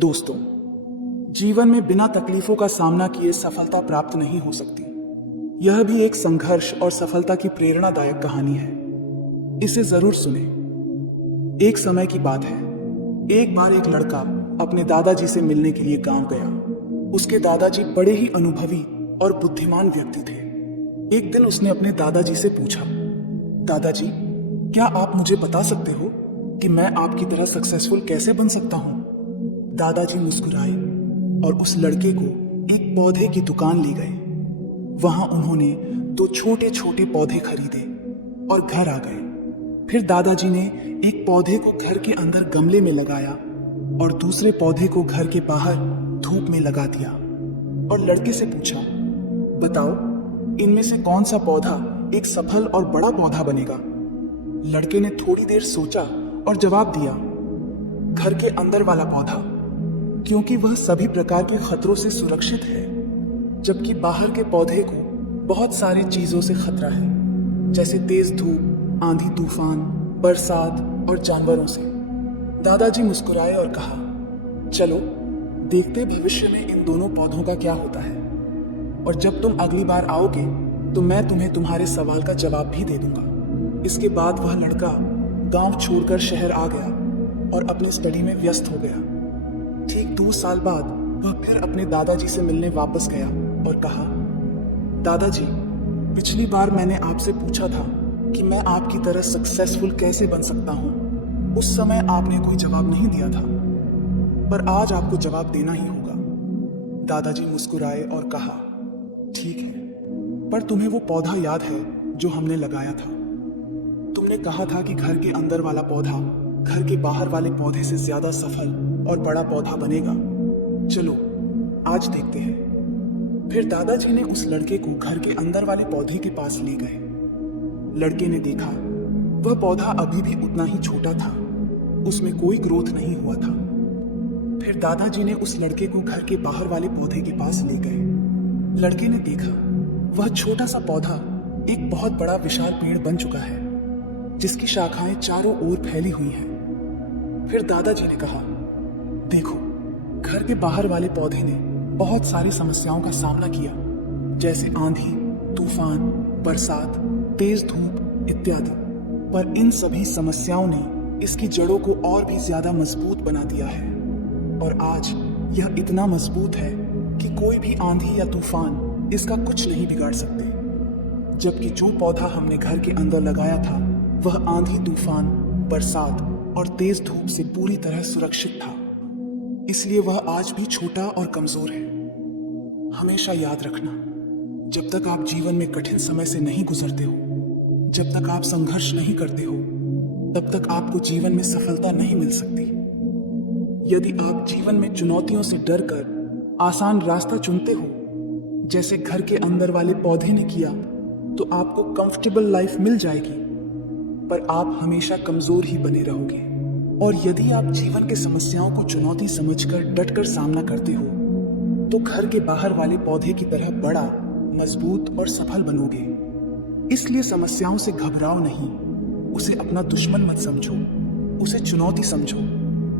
दोस्तों, जीवन में बिना तकलीफों का सामना किए सफलता प्राप्त नहीं हो सकती। यह भी एक संघर्ष और सफलता की प्रेरणादायक कहानी है। इसे जरूर सुने। एक समय की बात है। एक बार एक लड़का अपने दादाजी से मिलने के लिए गांव गया। उसके दादाजी बड़े ही अनुभवी और बुद्धिमान व्यक्ति थे। एक दिन उसने अपने दादाजी से पूछा, दादाजी, क्या आप मुझे बता सकते हो कि मैं आपकी तरह सक्सेसफुल कैसे बन सकता हूँ? दादाजी मुस्कुराए और उस लड़के को एक पौधे की दुकान ले गए। वहां उन्होंने 2 छोटे छोटे पौधे खरीदे और घर आ गए। फिर दादाजी ने एक पौधे को घर के अंदर गमले में लगाया और दूसरे पौधे को घर के बाहर धूप में लगा दिया और लड़के से पूछा, बताओ, इनमें से कौन सा पौधा एक सफल और बड़ा पौधा बनेगा? लड़के ने थोड़ी देर सोचा और जवाब दिया, घर के अंदर वाला पौधा, क्योंकि वह सभी प्रकार के खतरों से सुरक्षित है, जबकि बाहर के पौधे को बहुत सारी चीजों से खतरा है, जैसे तेज धूप, आंधी तूफान, बरसात और जानवरों से। दादाजी मुस्कुराए और कहा, चलो देखते भविष्य में इन दोनों पौधों का क्या होता है, और जब तुम अगली बार आओगे तो मैं तुम्हें तुम्हारे सवाल का जवाब भी दे दूंगा। इसके बाद वह लड़का गांव छोड़कर शहर आ गया और अपने स्टडी में व्यस्त हो गया। ठीक 2 साल बाद वह फिर अपने दादाजी से मिलने वापस गया और कहा, दादाजी, पिछली बार मैंने आपसे पूछा था कि मैं आपकी तरह सक्सेसफुल कैसे बन सकता हूँ। उस समय आपने कोई जवाब नहीं दिया था, पर आज आपको जवाब देना ही होगा। दादाजी मुस्कुराए और कहा, ठीक है, पर तुम्हें वो पौधा याद है जो हमने लगाया था? तुमने कहा था कि घर के अंदर वाला पौधा घर के बाहर वाले पौधे से ज्यादा सफल और बड़ा पौधा बनेगा। चलो आज देखते हैं। फिर दादाजी ने उस लड़के को घर के अंदर वाले पौधे के पास ले गए। लड़के ने देखा वह पौधा अभी भी उतना ही छोटा था, उसमें कोई ग्रोथ नहीं हुआ था। फिर दादाजी ने उस लड़के को घर के बाहर वाले पौधे के पास ले गए। लड़के ने देखा वह छोटा सा पौधा एक बहुत बड़ा विशाल पेड़ बन चुका है, जिसकी शाखाएं चारों ओर फैली हुई हैं। फिर दादाजी ने कहा, देखो, घर के बाहर वाले पौधे ने बहुत सारी समस्याओं का सामना किया, जैसे आंधी, तूफान, बरसात, तेज धूप इत्यादि, पर इन सभी समस्याओं ने इसकी जड़ों को और भी ज्यादा मजबूत बना दिया है, और आज यह इतना मजबूत है कि कोई भी आंधी या तूफान इसका कुछ नहीं बिगाड़ सकते। जबकि जो पौधा हमने घर के अंदर लगाया था वह आंधी, तूफान, बरसात और तेज धूप से पूरी तरह सुरक्षित था, इसलिए वह आज भी छोटा और कमजोर है। हमेशा याद रखना, जब तक आप जीवन में कठिन समय से नहीं गुजरते हो, जब तक आप संघर्ष नहीं करते हो, तब तक आपको जीवन में सफलता नहीं मिल सकती। यदि आप जीवन में चुनौतियों से डर कर आसान रास्ता चुनते हो, जैसे घर के अंदर वाले पौधे ने किया, तो आपको कंफर्टेबल लाइफ मिल जाएगी, पर आप हमेशा कमजोर ही बने रहोगे। और यदि आप जीवन के समस्याओं को चुनौती समझकर डटकर सामना करते हो, तो घर के बाहर वाले पौधे की तरह बड़ा, मजबूत और सफल बनोगे। इसलिए समस्याओं से घबराओ नहीं, उसे अपना दुश्मन मत समझो, उसे चुनौती समझो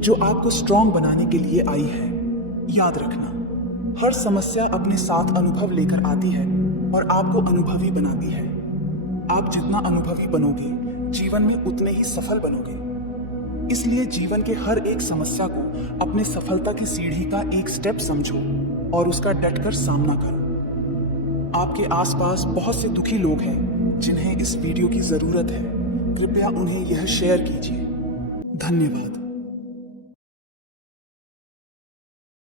जो आपको स्ट्रांग बनाने के लिए आई है। याद रखना, हर समस्या अपने साथ अनुभव लेकर आती है और आपको अनुभवी बनाती है। आप जितना अनुभवी बनोगे, जीवन में उतने ही सफल बनोगे। इसलिए जीवन के हर एक समस्या को अपने सफलता की सीढ़ी का एक स्टेप समझो और उसका डटकर सामना करो। आपके आसपास बहुत से दुखी लोग हैं जिन्हें इस वीडियो की जरूरत है। कृपया उन्हें यह शेयर कीजिए। धन्यवाद।